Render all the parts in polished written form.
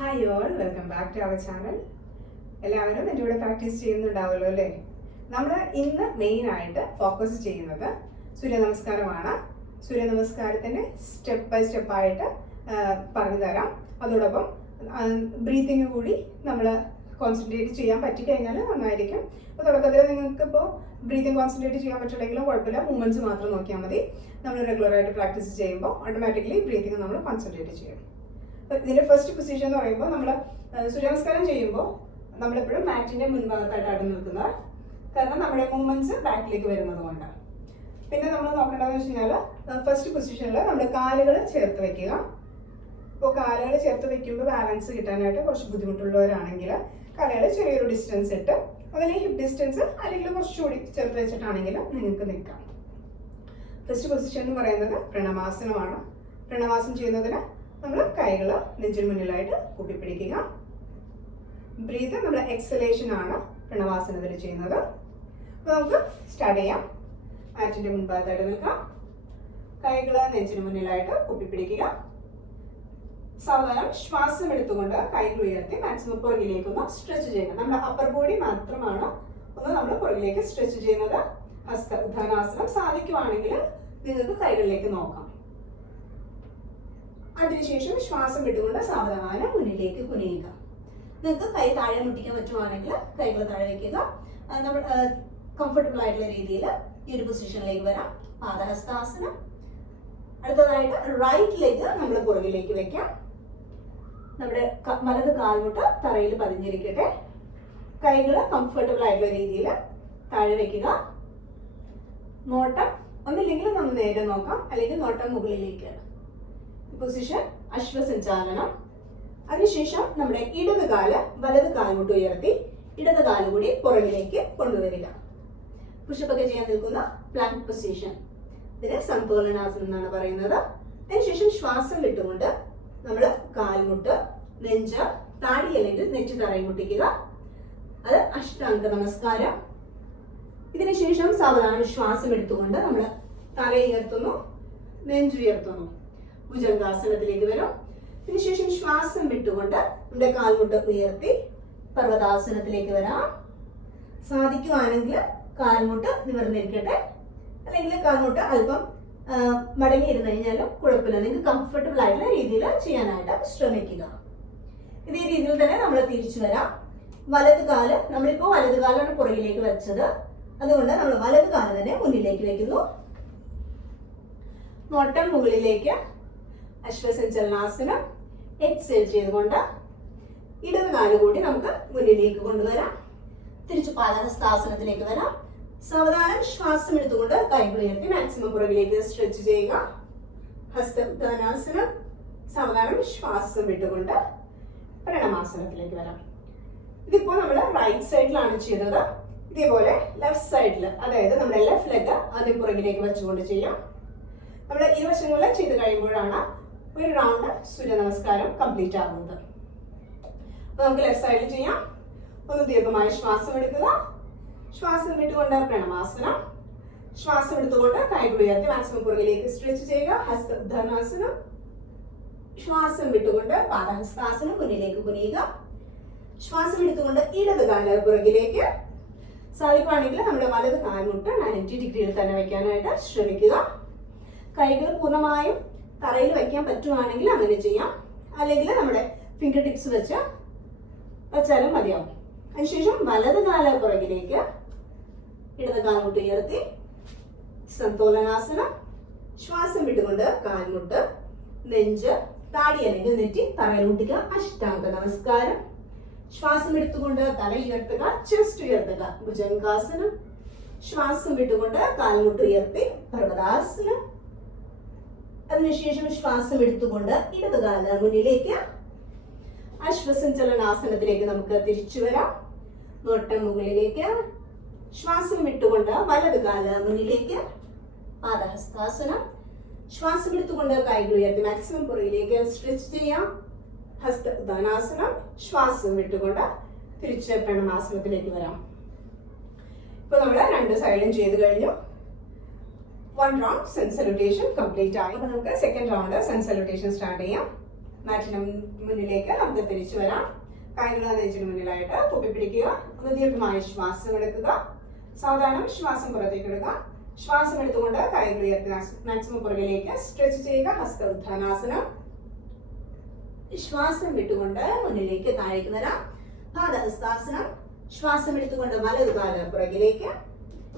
Hi all, welcome back to our channel. എല്ലാവരും എൻ്റെ കൂടെ പ്രാക്ടീസ് ചെയ്യുന്നുണ്ടാവുമല്ലോ അല്ലേ? നമ്മൾ ഇന്ന് മെയിനായിട്ട് ഫോക്കസ് ചെയ്യുന്നത് സൂര്യനമസ്കാരമാണ്. സൂര്യനമസ്കാരത്തിൻ്റെ സ്റ്റെപ്പ് ബൈ സ്റ്റെപ്പായിട്ട് പറഞ്ഞു തരാം. അതോടൊപ്പം ബ്രീത്തിങ് കൂടി നമ്മൾ കോൺസെൻട്രേറ്റ് ചെയ്യാൻ പറ്റിക്കഴിഞ്ഞാൽ നന്നായിരിക്കും. അപ്പോൾ തുടക്കത്തിൽ നിങ്ങൾക്കിപ്പോൾ ബ്രീത്തിങ് കോൺസെൻട്രേറ്റ് ചെയ്യാൻ പറ്റില്ലെങ്കിലും കുഴപ്പമില്ല, മൂവ്മെൻറ്റ്സ് മാത്രം നോക്കിയാൽ മതി. നമ്മൾ റെഗുലറായിട്ട് പ്രാക്ടീസ് ചെയ്യുമ്പോൾ ഓട്ടോമാറ്റിക്കലി ബ്രീത്തിങ് നമ്മൾ കോൺസെൻട്രേറ്റ് ചെയ്യും. ഇതിന്റെ ഫസ്റ്റ് പൊസിഷൻ എന്ന് പറയുമ്പോൾ നമ്മൾ സൂര്യനമസ്കാരം ചെയ്യുമ്പോൾ നമ്മളെപ്പോഴും മാറ്റിന്റെ മുൻഭാഗത്തായിട്ടാണ് നിൽക്കുന്നത്. കാരണം നമ്മുടെ മൂവ്മെന്റ്സ് ബാക്കിലേക്ക് വരുന്നത് കൊണ്ട്. പിന്നെ നമ്മൾ നോക്കേണ്ടതെന്ന് വെച്ച് കഴിഞ്ഞാൽ ഫസ്റ്റ് പൊസിഷനിൽ നമ്മുടെ കാലുകൾ ചേർത്ത് വെക്കുക. ഇപ്പോൾ കാലുകൾ ചേർത്ത് വെക്കുമ്പോൾ ബാലൻസ് കിട്ടാനായിട്ട് കുറച്ച് ബുദ്ധിമുട്ടുള്ളവരാണെങ്കിൽ കാലുകൾ ചെറിയൊരു ഡിസ്റ്റൻസ് ഇട്ട് അതല്ലെങ്കിൽ ഹിപ്പ് ഡിസ്റ്റൻസ് അല്ലെങ്കിൽ കുറച്ചുകൂടി ചേർത്ത് വെച്ചിട്ടാണെങ്കിൽ നിങ്ങൾക്ക് നിൽക്കാം. ഫസ്റ്റ് പൊസിഷൻ എന്ന് പറയുന്നത് പ്രണമാസനമാണ്. പ്രണമാസനം ചെയ്യുന്നതിന് നമ്മൾ കൈകൾ നെഞ്ചിന് മുന്നിലായിട്ട് കൂട്ടിപ്പിടിക്കുക. ബ്രീത്ത് നമ്മൾ എക്സലേഷൻ ആണ് പ്രണവാസനത്തിൽ ചെയ്യുന്നത്. അപ്പോൾ നമുക്ക് സ്റ്റാർട്ട് ചെയ്യാം. മാറ്റിന്റെ മുൻഭാഗത്തായിട്ട് നിൽക്കാം. കൈകൾ നെഞ്ചിന് മുന്നിലായിട്ട് കൂട്ടിപ്പിടിക്കുക. സാവധാനം ശ്വാസം എടുത്തുകൊണ്ട് കൈകൾ ഉയർത്തി മാക്സിമം പുറകിലേക്കൊന്ന് സ്ട്രെച്ച് ചെയ്യുക. നമ്മുടെ അപ്പർ ബോഡി മാത്രമാണ് ഒന്ന് നമ്മൾ പുറകിലേക്ക് സ്ട്രെച്ച് ചെയ്യുന്നത്. ഹസ്തധാനാസനം സാധിക്കുവാണെങ്കിൽ നിങ്ങൾക്ക് കൈകളിലേക്ക് നോക്കാം. അതിനുശേഷം ശ്വാസം വിട്ടുകൊണ്ട് സാവധാനം മുന്നിലേക്ക് കുനിയുക. നിങ്ങൾക്ക് കൈ താഴെ മുട്ടിക്കാൻ പറ്റുവാണെങ്കിൽ കൈകൾ താഴെ വയ്ക്കുക. നമ്മൾ കംഫർട്ടബിൾ ആയിട്ടുള്ള രീതിയിൽ ഈ ഒരു പൊസിഷനിലേക്ക് വരാം. പാദഹസ്താസനം. അടുത്തതായിട്ട് റൈറ്റ് ലെഗ് നമ്മൾ പുറകിലേക്ക് വെക്കാം. നമ്മുടെ വലത് കാൽമുട്ട് തറയിൽ പതിഞ്ഞിരിക്കട്ടെ. കൈകൾ കംഫർട്ടബിൾ ആയിട്ടുള്ള രീതിയിൽ താഴെ വെക്കുക. നോട്ടം ഒന്നില്ലെങ്കിൽ നമ്മൾ നേരെ നോക്കാം, അല്ലെങ്കിൽ നോട്ടം മുകളിലേക്ക്. പൊസിഷൻ അശ്വസഞ്ചാലനം. അതിനുശേഷം നമ്മുടെ ഇടത് കാല് വലത് കാൽമുട്ട് ഉയർത്തി ഇടത് കാല് കൂടി പുറകിലേക്ക് കൊണ്ടുവരിക. പുഷപ്പ് ഒക്കെ ചെയ്യാൻ നിൽക്കുന്ന പ്ലാങ്ക് പൊസിഷൻ. ഇതിന് സന്തുലനാസനം എന്നാണ് പറയുന്നത്. അതിനുശേഷം ശ്വാസം വിട്ടുകൊണ്ട് നമ്മൾ കാൽമുട്ട് നെഞ്ച് താടി അല്ലെങ്കിൽ നെറ്റ് തറയിൽ മുട്ടിക്കുക. അത് അഷ്ടാംഗ നമസ്കാരം. ഇതിനുശേഷം സാവധാനം ശ്വാസം എടുത്തുകൊണ്ട് നമ്മൾ തല ഉയർത്തുന്നു, നെഞ്ചുയർത്തുന്നു, ഭുജംഗാസനത്തിലേക്ക് വരും. അതിനുശേഷം ശ്വാസം വിട്ടുകൊണ്ട് നമ്മുടെ കാൽമുട്ട് ഉയർത്തി പർവ്വതാസനത്തിലേക്ക് വരാം. സാധിക്കുവാണെങ്കിൽ കാൽമുട്ട് നിവർന്നിരിക്കട്ടെ, അല്ലെങ്കിൽ കാൽമുട്ട് അല്പം മടങ്ങിയിരുന്നു കഴിഞ്ഞാലും കുഴപ്പമില്ല. നിങ്ങൾക്ക് കംഫർട്ടബിൾ ആയിട്ടുള്ള രീതിയിൽ ചെയ്യാനായിട്ട് ശ്രമിക്കുക. ഇതേ രീതിയിൽ തന്നെ നമ്മൾ തിരിച്ചു വരാം. വലത് കാല് നമ്മളിപ്പോൾ വലത് കാലാണ് പുറകിലേക്ക് വെച്ചത്, അതുകൊണ്ട് നമ്മൾ വലത് കാല് തന്നെ മുന്നിലേക്ക് വെക്കുന്നു. നോട്ടം മുകളിലേക്ക്. അശ്വസഞ്ചലനാസനം. എക്സേൽ ചെയ്തുകൊണ്ട് ഇടത് കാല് കൂടി നമുക്ക് മുന്നിലേക്ക് കൊണ്ടുവരാം. തിരിച്ചു പാദഹസ്താസനത്തിലേക്ക് വരാം. സാവധാനം ശ്വാസം എടുത്തുകൊണ്ട് കൈകൾ ഉയർത്തി മാക്സിമം പുറകിലേക്ക് സ്ട്രെച്ച് ചെയ്യുക. ഹസ്തധാനാസനം. സാവധാനം ശ്വാസം വിട്ടുകൊണ്ട് പ്രണമാസനത്തിലേക്ക് വരാം. ഇതിപ്പോ നമ്മൾ റൈറ്റ് സൈഡിലാണ് ചെയ്തത്. ഇതേപോലെ ലെഫ്റ്റ് സൈഡിൽ, അതായത് നമ്മുടെ ലെഫ്റ്റ് ലെഗ് ആദ്യം പുറകിലേക്ക് വെച്ചുകൊണ്ട് ചെയ്യാം. നമ്മൾ ഇരുവശങ്ങളിൽ ചെയ്ത് കഴിയുമ്പോഴാണ് ഒരു റൗണ്ട് സൂര്യ നമസ്കാരം കംപ്ലീറ്റ് ആകുന്നത്. അപ്പൊ നമുക്ക് ലെഫ്റ്റ് സൈഡിൽ ചെയ്യാം. ഒന്ന് ദീർഘമായ ശ്വാസം എടുക്കുക. ശ്വാസം വിട്ടുകൊണ്ട് പ്രണമാസനം. ശ്വാസം എടുത്തുകൊണ്ട് കൈകൾ ഉയർത്തി മാക്സിമം പുറകിലേക്ക് സ്ട്രെച്ച് ചെയ്യുക. ഹസ്തധാനാസനം. ശ്വാസം വിട്ടുകൊണ്ട് പാദഹസ്താസനം, മുന്നിലേക്ക് കുനിയുക. ശ്വാസം എടുത്തുകൊണ്ട് ഇടത് കാല് പുറകിലേക്ക്. സാധിക്കുവാണെങ്കിൽ നമ്മുടെ വലത് കാൽമുട്ട് 90 ഡിഗ്രിയിൽ തന്നെ വെക്കാനായിട്ട് ശ്രമിക്കുക. കൈകൾ പൂർണ്ണമായും തറയിൽ വയ്ക്കാൻ പറ്റുവാണെങ്കിൽ അങ്ങനെ ചെയ്യാം, അല്ലെങ്കിൽ നമ്മുടെ ഫിംഗർ ടിപ്സ് വെച്ചാലും മതിയാവും. അതിനുശേഷം വലത് കാല് പുറകിലേക്ക്, ഇടത് കാൽമുട്ട് ഉയർത്തി സന്തുലനാസനം. ശ്വാസം വിട്ടുകൊണ്ട് കാൽമുട്ട് നെഞ്ച് താടി അല്ലെങ്കിൽ നെറ്റി തറയിൽ മുട്ടിക്കുക. അഷ്ടാംഗ നമസ്കാരം. ശ്വാസം എടുത്തുകൊണ്ട് തല ഉയർത്തുക, ചെസ്റ്റ് ഉയർത്തുക, ഭുജംഗാസനം. ശ്വാസം വിട്ടുകൊണ്ട് കാൽമുട്ട് ഉയർത്തി പർവ്വതാസനം. അതിനുശേഷം ശ്വാസം എടുത്തുകൊണ്ട് ഇടത് കാല് മുന്നിലേക്ക്. അശ്വസഞ്ചലനാസനത്തിലേക്ക് നമുക്ക് തിരിച്ചു വരാം. നോട്ടം മുകളിലേക്ക്. ശ്വാസം വിട്ടുകൊണ്ട് വലത് കാല് മുന്നിലേക്ക്. പാദഹസ്താസനം. ശ്വാസം എടുത്തുകൊണ്ട് കൈകൾ ഉയർത്തി മാക്സിമം പുറകിലേക്ക് സ്ട്രെച്ച് ചെയ്യാം. ഹസ്തധാനാസനം. ശ്വാസം വിട്ടുകൊണ്ട് തിരിച്ച് പ്രണമാസനത്തിലേക്ക് വരാം. ഇപ്പൊ നമ്മൾ രണ്ട് സൈഡും ചെയ്ത് കഴിഞ്ഞു. one round sun salutation complete ആയി. അപ്പോൾ നമുക്ക് second round sun salutation start ചെയ്യാം. മാറ്റിന് മുന്നിലേക്ക് നമുക്ക് തിരിച്ചു വരാം. കൈകൾ നെഞ്ചിന് മുന്നിലായിട്ട് കുപ്പിപ്പിടിക്കുക. ഒന്ന് ദീർഘമായ ശ്വാസം എടുക്കുക. സാവധാനം ശ്വാസം പുറത്തേക്ക് ഇടുക. ശ്വാസം എടുത്തുകൊണ്ട് കൈകൾ ഉയർത്തി മാക്സിമം പുറകിലേക്ക് സ്ട്രെച്ച് ചെയ്യുക. ഹസ്ത ഉത്ഥാനാസനം. ശ്വാസം വിട്ടുകൊണ്ട് മുന്നിലേക്ക് താഴേക്ക് വരാം. പാദഹസ്താസനം. ശ്വാസം എടുത്തുകൊണ്ട് വലത് കാല് പുറകിലേക്ക്,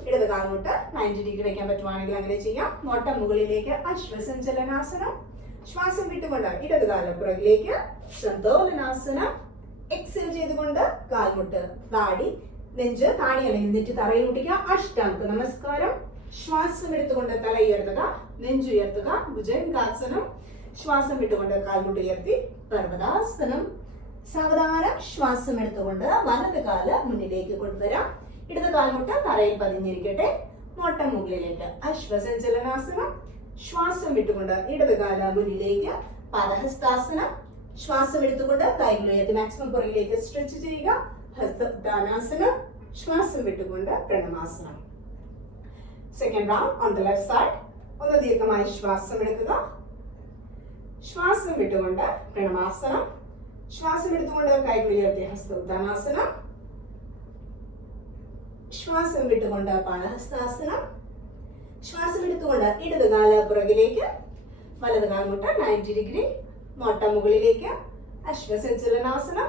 ഇടത് കാൽമുട്ട് 90 ഡിഗ്രി വെക്കാൻ പറ്റുവാണെങ്കിൽ അങ്ങനെ ചെയ്യാം. നോട്ടം മുകളിലേക്ക് അശ്വസഞ്ചലനാസനം. ശ്വാസം വിട്ടുകൊണ്ട് ഇടത് കാല് പുറകിലേക്ക്, സന്തോലനാസനം. എക്സൽ ചെയ്തുകൊണ്ട് കാൽമുട്ട് താടി, നെഞ്ച് താടി അല്ലെങ്കിൽ നെറ്റ് തറയിൽ മുട്ടിക്കുക. അഷ്ടാംഗ നമസ്കാരം. ശ്വാസം എടുത്തുകൊണ്ട് തല ഉയർത്തുക, നെഞ്ചുയർത്തുക. ഭുജംഗാസനം. ശ്വാസം വിട്ടുകൊണ്ട് കാൽമുട്ട് ഉയർത്തി പർവ്വതാസനം. സാവധാനം ശ്വാസം എടുത്തുകൊണ്ട് വലത് കാല് മുന്നിലേക്ക് കൊണ്ടുവരാം. ഇടത് കാൽമുട്ട് തറയിൽ പതിഞ്ഞിരിക്കട്ടെ. നോട്ടം മുകളിലേക്ക് അശ്വസഞ്ചലനാസനം. ശ്വാസം വിട്ടുകൊണ്ട് ഇടത് കാല് മുന്നിലേക്ക്, പാദഹസ്താസനം. ശ്വാസം എടുത്തുകൊണ്ട് കൈകൾ ഉയർത്തി മാക്സിമം പുറകിലേക്ക് സ്ട്രെച്ച് ചെയ്യുക. ഹസ്തദാനാസനം. ശ്വാസം വിട്ടുകൊണ്ട് പ്രണമാസനം. Second round on the left side. ഒന്ന് ദീർഘമായി ശ്വാസം എടുക്കുക. ശ്വാസം വിട്ടുകൊണ്ട് പ്രണമാസനം. ശ്വാസം എടുത്തുകൊണ്ട് കൈകൾ ഉയർത്തി ഹസ്തദാനാസനം. ശ്വാസം വിട്ടുകൊണ്ട് പാദഹസ്താസനം. ശ്വാസം എടുത്തുകൊണ്ട് ഇടത് കാല് പുറകിലേക്ക്, വലത് കാൽമുട്ട് 90 ഡിഗ്രി, നോട്ടം മുകളിലേക്ക് അശ്വസഞ്ചലനാസനം.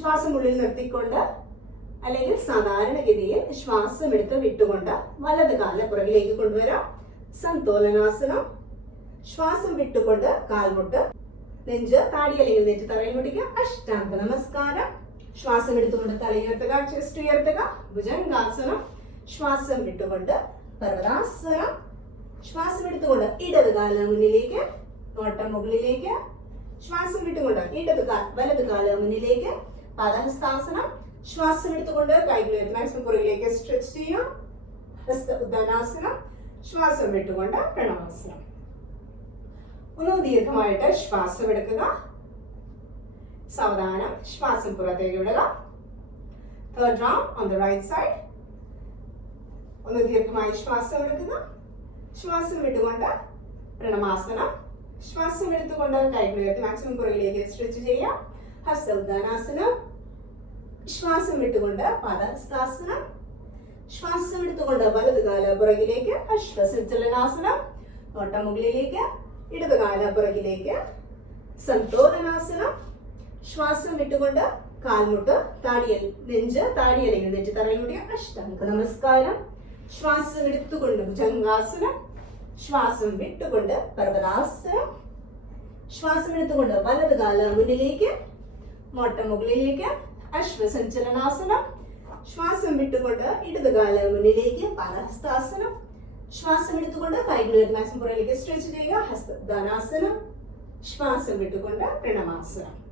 ശ്വാസം ഉള്ളിൽ നിർത്തിക്കൊണ്ട് അല്ലെങ്കിൽ സാധാരണഗതിയിൽ ശ്വാസം എടുത്ത് വിട്ടുകൊണ്ട് വലത് കാല് പുറകിലേക്ക് കൊണ്ടുവരാം. സന്തോലനാസനം. ശ്വാസം വിട്ടുകൊണ്ട് കാൽമുട്ട്, നെഞ്ച് താടി അല്ലെങ്കിൽ നെഞ്ച് തറയിൽ മുട്ടിക്കുക. അഷ്ടാംഗ നമസ്കാരം. ശ്വാസം എടുത്തുകൊണ്ട് തല ഉയർത്തുക, ചെസ്റ്റ് ഉയർത്തുക. ഭുജംഗാസനം. ശ്വാസം വിട്ടുകൊണ്ട് പർവ്വതാസനം. ശ്വാസം എടുത്തുകൊണ്ട് ഇടത് കാല് മുന്നിലേക്ക്, നോട്ടം മുകളിലേക്ക്. ശ്വാസം വിട്ടുകൊണ്ട് വലത് കാല് മുന്നിലേക്ക്, പാദഹസ്താസനം. ശ്വാസം എടുത്തുകൊണ്ട് കൈകൾ മാക്സിമം പുറകിലേക്ക് സ്ട്രെച്ച് ചെയ്യാം. ഉദ്ധാനാസനം. ശ്വാസം വിട്ടുകൊണ്ട് പ്രണവാസനം. ഒന്ന് ദീർഘമായിട്ട് ശ്വാസം എടുക്കുക. സാവധാനം ശ്വാസം പുറത്തേക്ക് വിടുക. Third round on the right side. ഒന്ന് ദീർഘമായി ശ്വാസം എടുക്കുക. ശ്വാസം വിട്ടുകൊണ്ട് പ്രണമാസനം. ശ്വാസം എടുത്തുകൊണ്ട് കൈകൾ ഉയർത്തി മാക്സിമം പുറകിലേക്ക് സ്ട്രെച്ച് ചെയ്യാം. ഹസ്തദാനാസനം. ശ്വാസം വിട്ടുകൊണ്ട് പാദഹസ്താസനം. ശ്വാസം എടുത്തുകൊണ്ട് വലത് കാല് പുറകിലേക്ക് അശ്വസഞ്ചലനാസനം. നോട്ടം മുകളിലേക്ക്, ഇടത് കാല് പുറകിലേക്ക് സന്തോലനാസനം. ശ്വാസം വിട്ടുകൊണ്ട് കാൽമുട്ട് താടിയൽ, നെഞ്ച് താടി അല്ലെങ്കിൽ നെഞ്ച് തറയിൽ മുട്ടിയ അഷ്ടാംഗ നമസ്കാരം. ശ്വാസം എടുത്തുകൊണ്ട് ഭുജംഗാസനം. ശ്വാസം വിട്ടുകൊണ്ട് പർവ്വതാസനം. ശ്വാസം എടുത്തുകൊണ്ട് വലത് കാല് മുന്നിലേക്ക്, നോട്ടം മുകളിലേക്ക് അശ്വസഞ്ചലനാസനം. ശ്വാസം വിട്ടുകൊണ്ട് ഇടത് കാല് മുന്നിലേക്ക്, പാദഹസ്താസനം. ശ്വാസം എടുത്തുകൊണ്ട് കൈകൾ മാക്സിമം പുറകിലേക്ക് സ്ട്രെച്ച് ചെയ്യുക. ഹസ്തദാനാസനം. ശ്വാസം വിട്ടുകൊണ്ട് പ്രണമാസനം.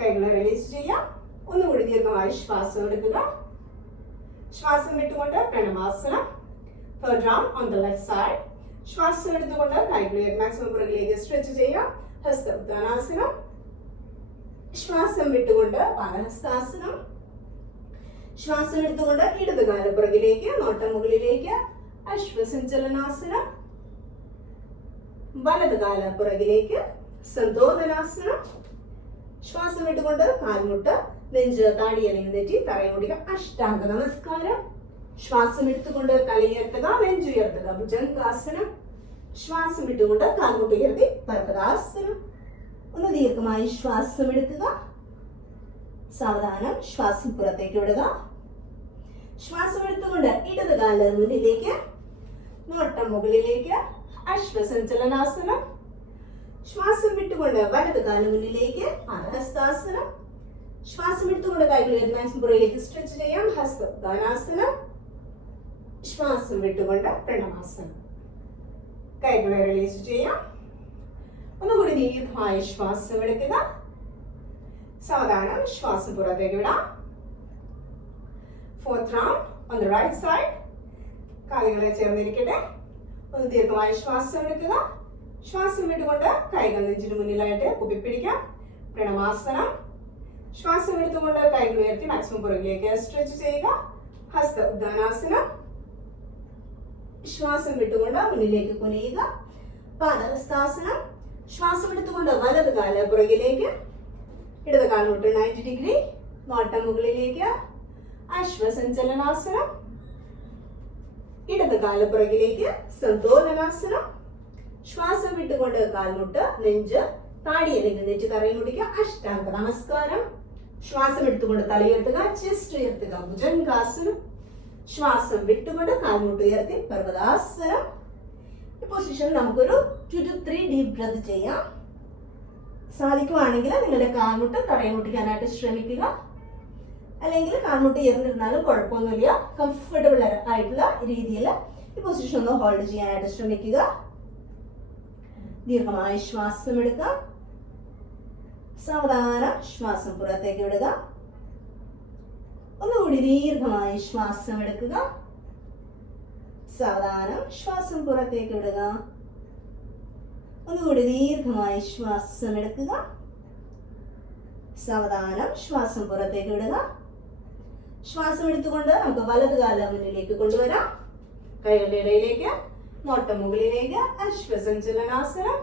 കൈകൾ റിലീസ് ചെയ്യാം. ഒന്നുകൂടി ദീർഘമായി ശ്വാസം എടുക്കുക. ശ്വാസം വിട്ടുകൊണ്ട് പ്രണമാസനം. Third round on the left side. ശ്വാസം എടുത്തുകൊണ്ട് കൈകൾ മാക്സിമം പുറകിലേക്ക് സ്ട്രെച്ച് ചെയ്യാം. ഹസ്തദാനാസനം. ശ്വാസം വിട്ടുകൊണ്ട് പാദഹസ്താസനം. ശ്വാസം എടുത്തുകൊണ്ട് ഇടത് കാല് പുറകിലേക്ക്, നോട്ടം മുകളിലേക്ക് അശ്വസഞ്ചലനാസനം. വലത് കാല് പുറകിലേക്ക് സന്തോലനാസനം. ശ്വാസം വിട്ടുകൊണ്ട് കാൽമുട്ട്, നെഞ്ച് താടി അല്ലെങ്കിൽ നെറ്റി തറയിൽ മുട്ടിക്കുക. അഷ്ടാംഗ നമസ്കാരം. ശ്വാസം എടുത്തുകൊണ്ട് തലയുയർത്തുക, നെഞ്ചുയർത്തുക. ഭുജംഗാസനം. ശ്വാസം വിട്ടുകൊണ്ട് കാൽമുട്ട് ഉയർത്തി പർവ്വതാസനം. ഒന്ന് ദീർഘമായി ശ്വാസം എടുക്കുക. സാവധാനം ശ്വാസം പുറത്തേക്ക് വിടുക. ശ്വാസം എടുത്തുകൊണ്ട് ഇടത് കാല് മുന്നിലേക്ക്, നോട്ടം മുകളിലേക്ക് അശ്വസഞ്ചലനാസനം. ശ്വാസം വിട്ടുകൊണ്ട് വലത് കാല് മുന്നിലേക്ക്, പാദഹസ്താസനം. ശ്വാസം എടുത്തുകൊണ്ട് കൈകൾ മാക്സിമം പുറകിലേക്ക് സ്ട്രെച്ച് ചെയ്യാം. ഹസ്തദാനാസനം. ശ്വാസം വിട്ടുകൊണ്ട് പ്രണമാസനം. കൈകളെ റിലീസ് ചെയ്യാം. ഒന്നുകൂടി ദീർഘമായി ശ്വാസം എടുക്കുക. സാവധാനം ശ്വാസം പുറത്തേക്ക് വിടാം. Fourth round on the right side. കാലുകളെ ചേർന്നിരിക്കട്ടെ. ഒന്ന് ദീർഘമായി ശ്വാസം എടുക്കുക. ശ്വാസം വിട്ടുകൊണ്ട് കൈകൾ നെഞ്ചിന് മുന്നിലായിട്ട് കുപ്പിപ്പിടിക്കാം. പ്രണമാസനം. ശ്വാസം എടുത്തുകൊണ്ട് കൈകൾ ഉയർത്തി മാക്സിമം പുറകിലേക്ക് സ്ട്രെച്ച് ചെയ്യുക. ഹസ്ത ഉദ്ധാനാസനം. ശ്വാസം വിട്ടുകൊണ്ട് മുന്നിലേക്ക് കുനിയുക. പാദഹസ്താസനം. ശ്വാസം എടുത്തുകൊണ്ട് വലത് കാല് പുറകിലേക്ക്, ഇടത് കാൽമുട്ട് 90 ഡിഗ്രി, നോട്ടം മുകളിലേക്ക്. അശ്വസഞ്ചലനാസനം. ഇടത് കാല് പുറകിലേക്ക്, സന്തോലനാസനം. ശ്വാസം വിട്ടുകൊണ്ട് കാൽമുട്ട്, നെഞ്ച് താടി അല്ലെങ്കിൽ നെഞ്ച് തറയിൽ മുടിക്കുക. അഷ്ടാംഗ നമസ്കാരം. ശ്വാസം എടുത്തുകൊണ്ട് തലയുയർത്തുക, ചെസ്റ്റ് ഉയർത്തുക, ഭുജംഗാസനം. ശ്വാസം വിട്ടുകൊണ്ട് കാൽമുട്ട് ഉയർത്തി പർവ്വതാസനം. ഈ പൊസിഷൻ നമുക്കൊരു 2 to 3 ഡീപ് ബ്രത്ത് ചെയ്യാം. സാധിക്കുവാണെങ്കിൽ നിങ്ങളുടെ കാൽമുട്ട് തറയിൽ മുട്ടിക്കാനായിട്ട് ശ്രമിക്കുക. അല്ലെങ്കിൽ കാൽമുട്ട് ഉയർന്നിരുന്നാലും കുഴപ്പമൊന്നുമില്ല. കംഫർട്ടബിൾ ആയിട്ടുള്ള രീതിയിൽ ഈ പൊസിഷൻ ഒന്ന് ഹോൾഡ് ചെയ്യാനായിട്ട് ശ്രമിക്കുക. ദീർഘമായ ശ്വാസം എടുക്കുക. സാവധാനം ശ്വാസം പുറത്തേക്ക് വിടുക. ഒന്നുകൂടി ദീർഘമായ ശ്വാസം എടുക്കുക. സാവധാനം ശ്വാസം പുറത്തേക്ക് വിടുക. ഒന്നുകൂടി ദീർഘമായ ശ്വാസം എടുക്കുക. സാവധാനം ശ്വാസം പുറത്തേക്ക് വിടുക. ശ്വാസം എടുത്തുകൊണ്ട് നമുക്ക് വലത് കാല് മുന്നിലേക്ക് കൊണ്ടുവരാം. കൈകളുടെ ഇടയിലേക്ക്, നോട്ടം മുകളിലേക്ക്. അശ്വസഞ്ചലനാസനം.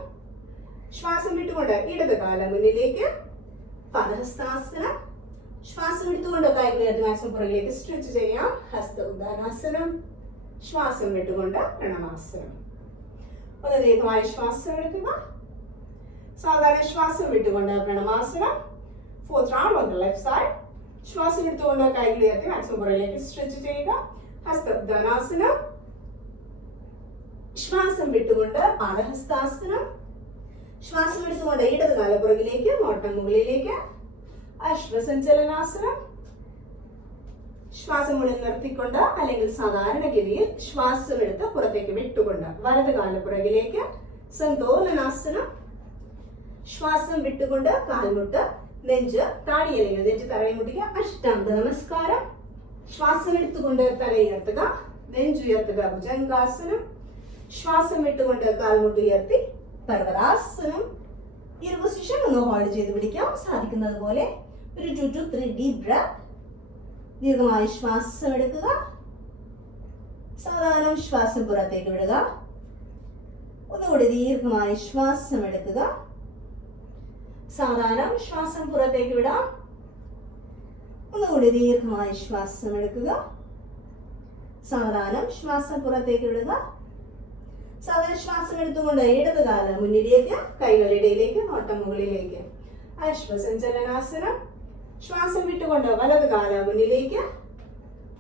ശ്വാസം വിട്ടുകൊണ്ട് ഇടത് കാല് മുന്നിലേക്ക്, പദഹസ്താസനം. ശ്വാസം എടുത്തുകൊണ്ട് കൈകൾ മാക്സിമം പുറകിലേക്ക് സ്ട്രെച്ച് ചെയ്യാം. ഹസ്ത ഉദാനാസനം. ശ്വാസം വിട്ടുകൊണ്ട് പ്രണമാസനം. ഒന്ന് ദീർഘമായ ശ്വാസം എടുക്കുക. സാധാരണ ശ്വാസം വിട്ടുകൊണ്ട് പ്രണമാസനം. 4th round on the left side. ശ്വാസം എടുത്തുകൊണ്ട് കൈകൾ ഉയർത്തി മാക്സിമം പുറകിലേക്ക് സ്ട്രെച്ച് ചെയ്യുക. ഹസ്ത ഉദാനാസനം. ശ്വാസം വിട്ടുകൊണ്ട് പാദഹസ്താസനം. ശ്വാസം എടുത്തുകൊണ്ട് ഇടത് കാല് പുറകിലേക്ക്, നോട്ടം മുകളിലേക്ക്. അശ്വസഞ്ചലനാസനം. ശ്വാസം മുന്നിൽ നിർത്തിക്കൊണ്ട് അല്ലെങ്കിൽ സാധാരണഗതിയിൽ ശ്വാസം എടുത്ത് പുറത്തേക്ക് വിട്ടുകൊണ്ട് വലത് കാല് പുറകിലേക്ക്, സന്തോലനാസനം. ശ്വാസം വിട്ടുകൊണ്ട് കാൽമുട്ട്, നെഞ്ച് താടി അല്ലെങ്കിൽ നെഞ്ച് തറയിൽ മുട്ടിക്കുക. അഷ്ടാംഗ നമസ്കാരം. ശ്വാസം എടുത്തുകൊണ്ട് തലയുയർത്തുക, നെഞ്ചുയർത്തുക, ഭുജംഗാസനം. ശ്വാസം വിട്ടുകൊണ്ട് കാൽമുട്ട് ഉയർത്തി പർവ്വതാസനം. ഈ ഒരു പൊസിഷൻ ഒന്ന് ഹോൾഡ് ചെയ്ത് പിടിക്കാം. സാധിക്കുന്നത് പോലെ ഒരു 2 to 3 ഡീപ് ബ്രത്ത്. ദീർഘമായ ശ്വാസം എടുക്കുക. സാവധാനം ശ്വാസം പുറത്തേക്ക് വിടുക. ഒന്നുകൂടി ദീർഘമായ ശ്വാസം എടുക്കുക. സാവധാനം ശ്വാസം പുറത്തേക്ക് വിടാം. ഒന്നുകൂടി ദീർഘമായ ശ്വാസം എടുക്കുക. സാവധാനം ശ്വാസം പുറത്തേക്ക് വിടുക. സാധാരണ ശ്വാസം എടുത്തുകൊണ്ട് ഇടത് കാല് മുന്നിലേക്ക്, കൈകളുടെ ഇടയിലേക്ക്, നോട്ടം മുകളിലേക്ക്. അശ്വസഞ്ചലനാസനം. ശ്വാസം വിട്ടുകൊണ്ട് വലത് കാല് മുന്നിലേക്ക്,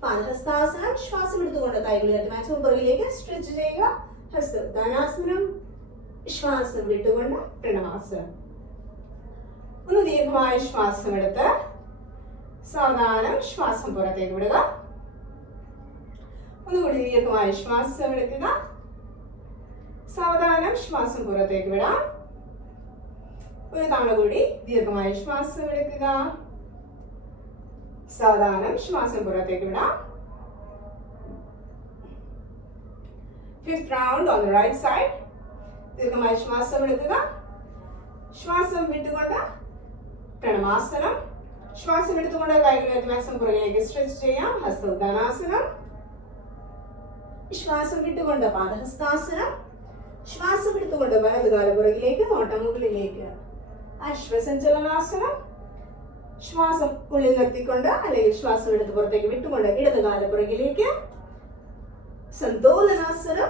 പാദഹസ്താസനം. ശ്വാസം എടുത്തുകൊണ്ട് കൈകൾ ഉയർത്തി മാക്സിമം പുറകിലേക്ക് സ്ട്രെച്ച് ചെയ്യുക. ഹസ്തദാനാസനം. ശ്വാസം വിട്ടുകൊണ്ട് പ്രണമാസനം. ഒന്ന് ദീർഘമായ ശ്വാസം എടുത്ത് സാവധാനം ശ്വാസം പുറത്തേക്ക് വിടുക. ഒന്നുകൂടി ദീർഘമായ ശ്വാസം എടുക്കുക. സാവധാനം ശ്വാസം പുറത്തേക്ക് വിടാം. ഒരു തവണ കൂടി ദീർഘമായ ശ്വാസം എടുക്കുക. സാവധാനം ശ്വാസം പുറത്തേക്ക് വിടാം. 5th round on the right side. ദീർഘമായ ശ്വാസം എടുക്കുക. ശ്വാസം വിട്ടുകൊണ്ട് പ്രണമാസനം. ശ്വാസം എടുത്തുകൊണ്ട് കൈകൾ മാക്സിമം പുറകിലേക്ക് സ്ട്രെച്ച് ചെയ്യാം. ഹസ്ത ഉദാനാസനം. ശ്വാസം വിട്ടുകൊണ്ട് പാദഹസ്താസനം. ശ്വാസം എടുത്തുകൊണ്ട് വലത് കാല് പുറകിലേക്ക്, നോട്ടം മുകളിലേക്ക്. അശ്വസഞ്ചലനാസനം. ശ്വാസം ഉള്ളിൽ നിർത്തിക്കൊണ്ട് അല്ലെങ്കിൽ ശ്വാസം എടുത്ത് പുറത്തേക്ക് വിട്ടുകൊണ്ട് ഇടത് കാല് പുറകിലേക്ക്, സന്തോലനാസനം.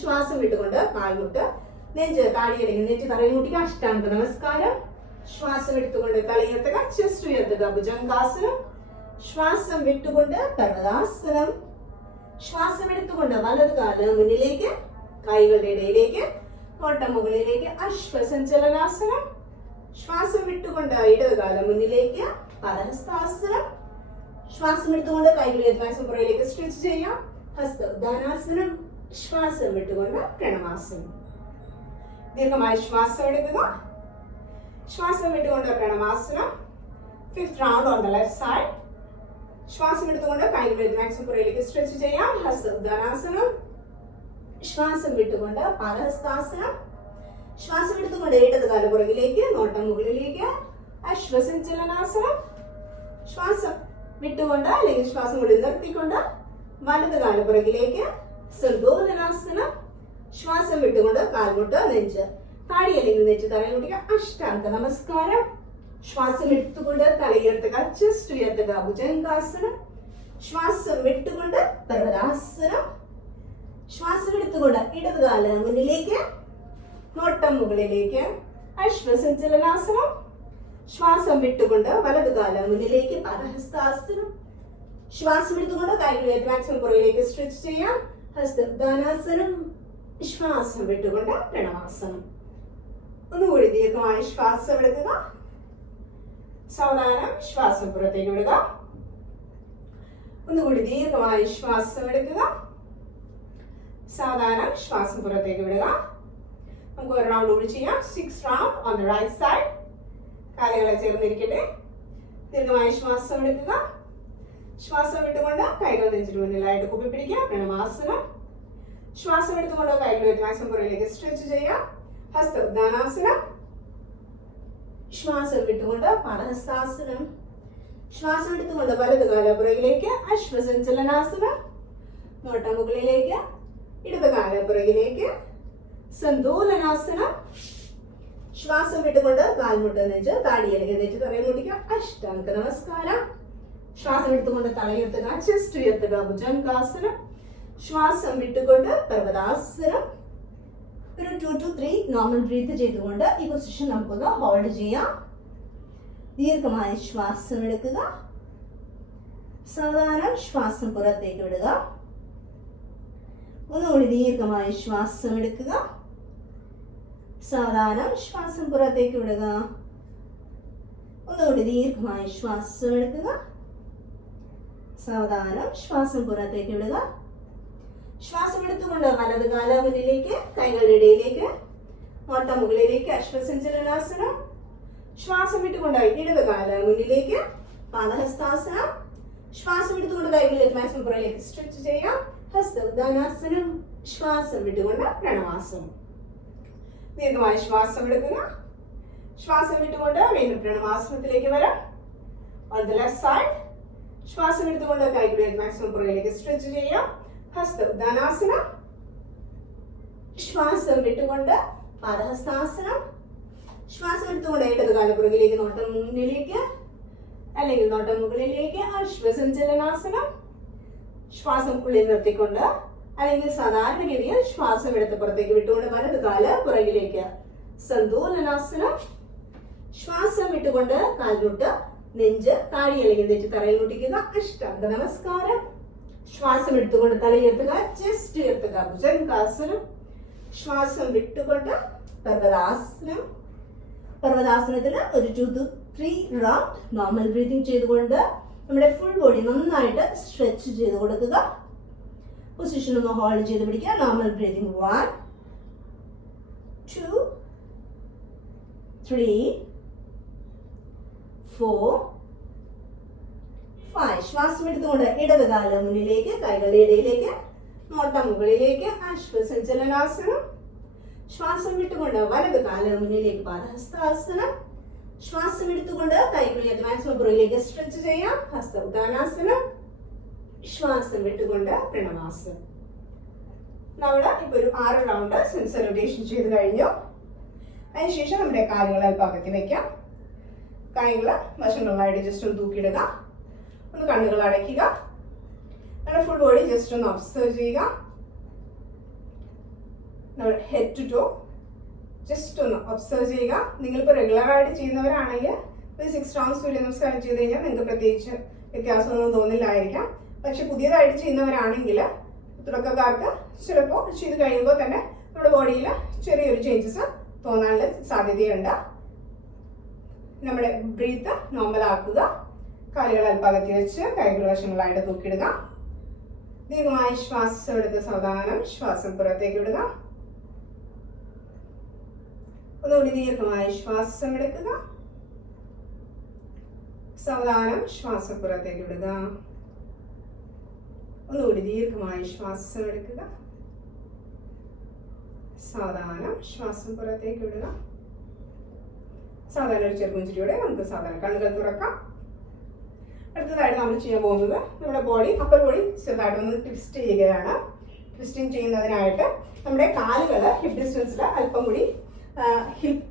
ശ്വാസം വിട്ടുകൊണ്ട് കാൽമുട്ട്, നെഞ്ച് താടി അല്ലെങ്കിൽ നെഞ്ച് തറയിൽ മുട്ടിക്കുക. അഷ്ടാംഗ നമസ്കാരം. ശ്വാസം എടുത്തുകൊണ്ട് തലയുയർത്തുക, ചെസ്റ്റ് ഉയർത്തുക, ഭുജംഗാസനം. ശ്വാസം വിട്ടുകൊണ്ട് പർവ്വതാസനം. ശ്വാസം എടുത്തുകൊണ്ട് വലത് കാല് മുന്നിലേക്ക്, കൈകളുടെ ഇടയിലേക്ക്, നോട്ടം മുകളിലേക്ക്. അശ്വസഞ്ചലനാസനം. ശ്വാസം വിട്ടുകൊണ്ട് ഇടത് കാല് മുന്നിലേക്ക്, പാദഹസ്താസനം. ശ്വാസം എടുത്തുകൊണ്ട് കൈകൾ പുറകിലേക്ക് സ്ട്രെച്ച് ചെയ്യാം. ഹസ്ത ഉദാനാസനം. ശ്വാസം വിട്ടുകൊണ്ട് പ്രണമാസനം. ദീർഘമായ ശ്വാസം എടുക്കുക. ശ്വാസം വിട്ടുകൊണ്ട് പ്രണമാസനം. 5th round on the left side. ശ്വാസം എടുത്തുകൊണ്ട് കൈകൾ പുറകിലേക്ക് സ്ട്രെച്ച് ചെയ്യാം. ഹസ്ത ഉദാനാസനം. ശ്വാസം വിട്ടുകൊണ്ട് പാദഹസ്താസനം. ശ്വാസം എടുത്തുകൊണ്ട് ഇടത് കാല് പുറകിലേക്ക്, നോട്ടം മുകളിലേക്ക്. അശ്വസഞ്ചലനാസനം. ശ്വാസം വിട്ടുകൊണ്ട് അല്ലെങ്കിൽ ശ്വാസം ഉള്ളിൽ നിർത്തിക്കൊണ്ട് വലത് കാല് പുറകിലേക്ക്, സന്തോലനാസനം. ശ്വാസം വിട്ടുകൊണ്ട് കാൽമുട്ട്, നെഞ്ച് താടി അല്ലെങ്കിൽ നെഞ്ച് തറയിലൂടെ അഷ്ടാംഗ നമസ്കാരം. ശ്വാസം എടുത്തുകൊണ്ട് തലയുയർത്തുക, ചെസ്റ്റ് ഉയർത്തുക, ഭുജംഗാസനം. ശ്വാസം വിട്ടുകൊണ്ട് പർവ്വതാസനം. ശ്വാസം എടുത്തുകൊണ്ട് ഇടതുകാല മുന്നിലേക്ക്, നോട്ടം മുകളിലേക്ക്, അശ്വസഞ്ചലനാസനം. ശ്വാസം വിട്ടുകൊണ്ട് വലതുകാല മുന്നിലേക്ക്, പാദഹസ്താസനം. ശ്വാസം എടുത്തുകൊണ്ട് കൈകൾ മാക്സിമം പുറകിലേക്ക് സ്ട്രെച്ച് ചെയ്യാം, ഹസ്തദാനാസനം. ശ്വാസം വിട്ടുകൊണ്ട് പ്രണവാസനം. ഒന്നുകൂടി ദീർഘമായി ശ്വാസം എടുക്കുക, സാവധാനം ശ്വാസം പുറത്തേക്ക് വിടുക. ഒന്നുകൂടി ദീർഘമായി ശ്വാസം എടുക്കുക, സാവധാനം ശ്വാസം പുറത്തേക്ക് വിടുക. നമുക്ക് ഒരു റൗണ്ട് കൂടി ചെയ്യാം. 6 round on the right side. കാലുകളെ ചേർന്നിരിക്കട്ടെ. ദീർഘമായി ശ്വാസം എടുക്കുക, ശ്വാസം വിട്ടുകൊണ്ട് കൈകൾ നെഞ്ചിന് മുന്നിലായിട്ട് കുപ്പി പിടിക്കുക, പ്രണവാസനം. ശ്വാസം എടുത്തുകൊണ്ട് കൈകൾ മാക്സിമം പുറകിലേക്ക് സ്ട്രെച്ച് ചെയ്യാം, ഹസ്തദാനാസനം. ശ്വാസം വിട്ടുകൊണ്ട് പാദഹസ്താസനം. ശ്വാസം എടുത്തുകൊണ്ട് വലതുകാല പുറകിലേക്ക്, അശ്വസഞ്ചലനാസനം. നോട്ടം മുകളിലേക്ക്, ഇടതുകാല പുറകിലേക്ക്, സന്തോലനാസനം. ശ്വാസം വിട്ടുകൊണ്ട് കാൽമുട്ട് നെഞ്ച് താടിയിലേക്ക് നെഞ്ച് തറയിൽ മുട്ടിക്കുക, അഷ്ടാംഗ നമസ്കാരം. ശ്വാസം എടുത്തുകൊണ്ട് തലയുയർത്തുക, ചെസ്റ്റ് ഉയർത്തുക, ഭുജംഗാസനം. ശ്വാസം വിട്ടുകൊണ്ട് പർവ്വതാസനം. ഒരു 2 to 3 നോർമൽ ബ്രീത്ത് ചെയ്തുകൊണ്ട് ഈ പൊസിഷൻ നമുക്കൊന്ന് ഹോൾഡ് ചെയ്യാം. ദീർഘമായ ശ്വാസം എടുക്കുക, സാവധാനം ശ്വാസം പുറത്തേക്ക് വിടുക. ഒന്നുകൂടി ദീർഘമായ ശ്വാസം എടുക്കുക, സാവധാനം ശ്വാസം പുറത്തേക്ക് വിടുക. ഒന്നുകൂടി ദീർഘമായ ശ്വാസം എടുക്കുക, സാവധാനം ശ്വാസം പുറത്തേക്ക് വിടുക. ശ്വാസം എടുത്തുകൊണ്ട് വലത് കാല മുന്നിലേക്ക്, കൈകളുടെ ഇടയിലേക്ക്, നോട്ടം മുകളിലേക്ക്, അശ്വസഞ്ചലനാസനം. ശ്വാസം വിട്ടുകൊണ്ട് ഇടത് കാല മുന്നിലേക്ക്, പാദഹസ്താസനം. ശ്വാസം എടുത്തുകൊണ്ട് കൈകളിലേക്ക് മാക്സിമം പുറകിലേക്ക് സ്ട്രെച്ച് ചെയ്യാം, ഹസ്തദാനാസനം. ശ്വാസം വിട്ടുകൊണ്ട് പ്രണവാസനം. ദീർഘമായ ശ്വാസം എടുക്കുക, ശ്വാസം വിട്ടുകൊണ്ട് വീണ്ടും പ്രണവാസനത്തിലേക്ക് വരാം. On the left side. ശ്വാസം എടുത്തുകൊണ്ട് കൈകളിലേക്ക് മാക്സിമം പുറകിലേക്ക് സ്ട്രെച്ച് ചെയ്യാം, ഹസ്തദാനാസനം. ശ്വാസം വിട്ടുകൊണ്ട് പാദഹസ്താസനം. ശ്വാസം എടുത്തുകൊണ്ട് ഇടത് കാല പുറകിലേക്ക്, നോട്ടം മുന്നിലേക്ക് അല്ലെങ്കിൽ നോട്ടം മുകളിലേക്ക്, അശ്വസഞ്ചലനാസനം. ശ്വാസം ഉള്ളിൽ നിർത്തിക്കൊണ്ട് അല്ലെങ്കിൽ സാധാരണഗതിയിൽ ശ്വാസം എടുത്ത് പുറത്തേക്ക് വിട്ടുകൊണ്ട് വലത് കാല് പുറകിലേക്ക്, സന്തോലനാസനം. ശ്വാസം വിട്ടുകൊണ്ട് കാൽമുട്ട് നെഞ്ച് താടി അല്ലെങ്കിൽ നെഞ്ച് തറയിൽ മുട്ടിക്കുക, അഷ്ടാംഗ നമസ്കാരം. ശ്വാസം എടുത്തുകൊണ്ട് തലയുയർത്തുക, ചെസ്റ്റ് ഉയർത്തുക, ഭുജംഗാസനം. ശ്വാസം വിട്ടുകൊണ്ട് പർവ്വതാസനം. പർവ്വതാസനത്തിൽ ഒരു 2 to 3 റൗണ്ട് നോർമൽ ബ്രീതിങ് ചെയ്തുകൊണ്ട് നമ്മുടെ ഫുൾ ബോഡി നന്നായിട്ട് സ്ട്രെച്ച് ചെയ്ത് കൊടുക്കുക. പൊസിഷൻ ഒന്ന് ഹോൾഡ് ചെയ്ത് പിടിക്കുക. Normal breathing 1 2 3 4 5. ശ്വാസം എടുത്തുകൊണ്ട് ഇടത് കാല മുന്നിലേക്ക്, കൈകളുടെ ഇടയിലേക്ക്, നോട്ടം മുകളിലേക്ക്, അശ്വസഞ്ചലനാസനം. ശ്വാസം വിട്ടുകൊണ്ട് വലത് കാല മുന്നിലേക്ക്, പാദഹസ്താസനം. ശ്വാസം എടുത്തുകൊണ്ട് കൈകളിലേക്ക് മാക്സിമം പുറകിലേക്ക് സ്ട്രെച്ച് ചെയ്യാം, ഹസ്തദാനാസനം. ശ്വാസം വിട്ടുകൊണ്ട് പ്രണവാസനം. നമ്മുടെ ഇപ്പൊ ഒരു 6 റൗണ്ട് സെൻസർ റൊട്ടേഷൻ ചെയ്ത് കഴിഞ്ഞു. അതിനുശേഷം നമ്മുടെ കാലുകൾ അല്പം അകത്തി വെക്കാം. കൈകൾ വശങ്ങളിലായിട്ട് ജസ്റ്റ് ഒന്ന് തൂക്കിയിടുക. ഒന്ന് കണ്ണുകൾ അടയ്ക്കുക. നമ്മുടെ ഫുൾ ബോഡി ജസ്റ്റ് ഒന്ന് ഒബ്സർവ് ചെയ്യുക. നമ്മൾ ഹെഡ് ടു ടോ ജസ്റ്റ് ഒന്ന് ഒബ്സർവ് ചെയ്യുക. നിങ്ങളിപ്പോൾ റെഗുലറായിട്ട് ചെയ്യുന്നവരാണെങ്കിൽ ഒരു 6 റൗണ്ട് സൂര്യ നമസ്കാരം ചെയ്ത് കഴിഞ്ഞാൽ നിങ്ങൾക്ക് പ്രത്യേകിച്ച് വ്യത്യാസമൊന്നും തോന്നില്ലായിരിക്കാം. പക്ഷെ പുതിയതായിട്ട് ചെയ്യുന്നവരാണെങ്കിൽ തുടക്കക്കാർക്ക് ചിലപ്പോൾ ചെയ്ത് കഴിയുമ്പോൾ തന്നെ നമ്മുടെ ബോഡിയിൽ ചെറിയൊരു ചേഞ്ചസ് തോന്നാനുള്ള സാധ്യതയുണ്ട്. നമ്മുടെ ബ്രീത്ത് നോർമൽ ആക്കുക. കാലുകൾ അല്പകത്തി വെച്ച് കൈകൾ വശങ്ങളായിട്ട് തൂക്കിയിടുക. ദീർഘമായി ശ്വാസം എടുത്ത് സാവധാനം ശ്വാസം പുറത്തേക്ക് വിടുക. ഒന്നുകൂടി ദീർഘമായി ശ്വാസം എടുക്കുക. സാവധാനം ശ്വാസം പുറത്തേക്ക് വിടുക. ഒന്നുകൂടി ദീർഘമായി ശ്വാസം എടുക്കുക. സാവധാനം ശ്വാസം പുറത്തേക്ക് വിടുക. സാധാരണ ഒരു ചെറുപുഞ്ചിരിയോടെ നമുക്ക് സാധാരണ കണ്ണുകൾ തുറക്കാം. അടുത്തതായിട്ട് നമ്മൾ ചെയ്യാൻ പോകുന്നത് നമ്മുടെ ബോഡി അപ്പർ ബോഡി ചെറുതായിട്ടൊന്ന് ട്വിസ്റ്റ് ചെയ്യുകയാണ്. ട്വിസ്റ്റിംഗ് ചെയ്യുന്നതിനായിട്ട് നമ്മുടെ കാലുകൾ ഹിപ്പ് ഡിസ്റ്റൻസിൽ അല്പം കൂടി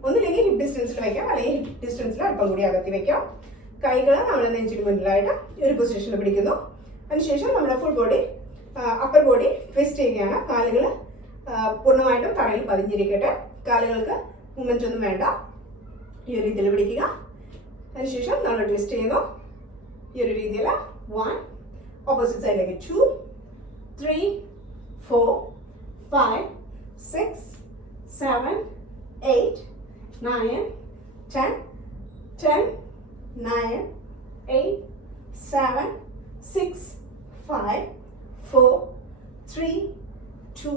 ഒന്നില്ലെങ്കിൽ ഹിപ്പ് ഡിസ്റ്റൻസിൽ വെക്കാം, അല്ലെങ്കിൽ ഹിപ്പ് ഡിസ്റ്റൻസിൽ അല്പം കൂടി അകത്തി വെക്കാം. കൈകൾ നമ്മൾ നെഞ്ചിന് മുന്നിലായിട്ട് ഒരു പൊസിഷനിൽ പിടിക്കുന്നു. അതിനുശേഷം നമ്മുടെ full body upper body twist ചെയ്യുകയാണ്. കാലുകൾ പൂർണ്ണമായിട്ടും തറയിൽ പതിഞ്ഞിരിക്കട്ടെ. കാലുകൾക്ക് മൂവ്മെന്റ് ഒന്നും വേണ്ട. ഈ ഒരു രീതിയിൽ പിടിക്കുക. അതിനുശേഷം നമ്മൾ ട്വിസ്റ്റ് ചെയ്യുന്നു. ഈ ഒരു രീതിയിൽ 1, ഓപ്പോസിറ്റ് സൈഡിലേക്ക് 2, 3, 4, 5, 6, 7, 8, 9, 10, 10, 9, 8, 7, 6, 5, 4, 3, 2,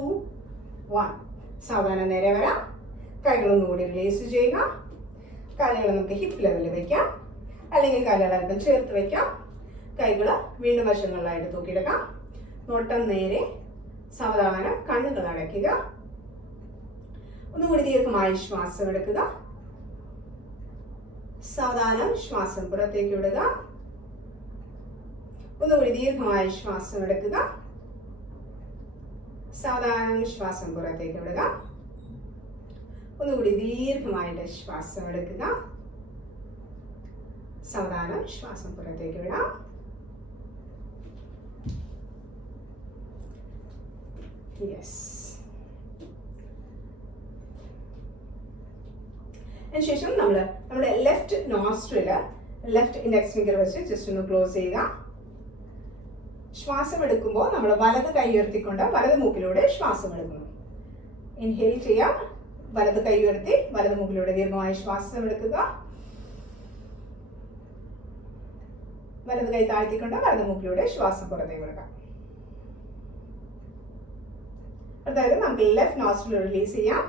1. സാവധാനം നേരെ വരാം. കൈകളൊന്നും കൂടി റിലീസ് ചെയ്യുക. കാലുകൾ നമുക്ക് ഹിപ്പ് ലെവലിൽ വെക്കാം, അല്ലെങ്കിൽ കാലുകൾ അല്പം ചേർത്ത് വെക്കാം. കൈകൾ വീണ്ടും വശങ്ങളിലായിട്ട് തൂക്കിയെടുക്കാം. നോട്ടം നേരെ. സാവധാനം കണ്ണുകൾ അടയ്ക്കുക. ഒന്നുകൂടി ദീർഘമായി ശ്വാസം എടുക്കുക. സാവധാനം ശ്വാസം പുറത്തേക്ക് വിടുക. ഒന്നുകൂടി ദീർഘമായി ശ്വാസം എടുക്കുക. സാവധാനം ശ്വാസം പുറത്തേക്ക് വിടുക. ഒന്നുകൂടി ദീർഘമായിട്ട് ശ്വാസം എടുക്കുക. സാവധാനം ശ്വാസം പുറത്തേക്ക് വിടാം. യെസ്. അതിനുശേഷം നമ്മുടെ ലെഫ്റ്റ് നോസ്ട്രില് ലെഫ്റ്റ് ഇൻഡെക്സ് ഫിംഗർ വെച്ച് ജസ്റ്റ് ഒന്ന് ക്ലോസ് ചെയ്യുക. ശ്വാസം എടുക്കുമ്പോൾ നമ്മൾ വലത് കൈ ഉയർത്തിക്കൊണ്ട് വലത് മൂക്കിലൂടെ ശ്വാസം എടുക്കുന്നു. ഇൻഹേൽ ചെയ്യാം. വലത് കൈ ഉയർത്തി വലത് മൂക്കിലൂടെ ദീർഘമായി ശ്വാസം എടുക്കുക. വലത് കൈ താഴ്ത്തിക്കൊണ്ട് വലത് മൂക്കിലൂടെ ശ്വാസം പുറത്തേക്ക് വിടുക. അതായത് നമുക്ക് ലെഫ്റ്റ് നോസ്ട്രിൽ റിലീസ് ചെയ്യാം.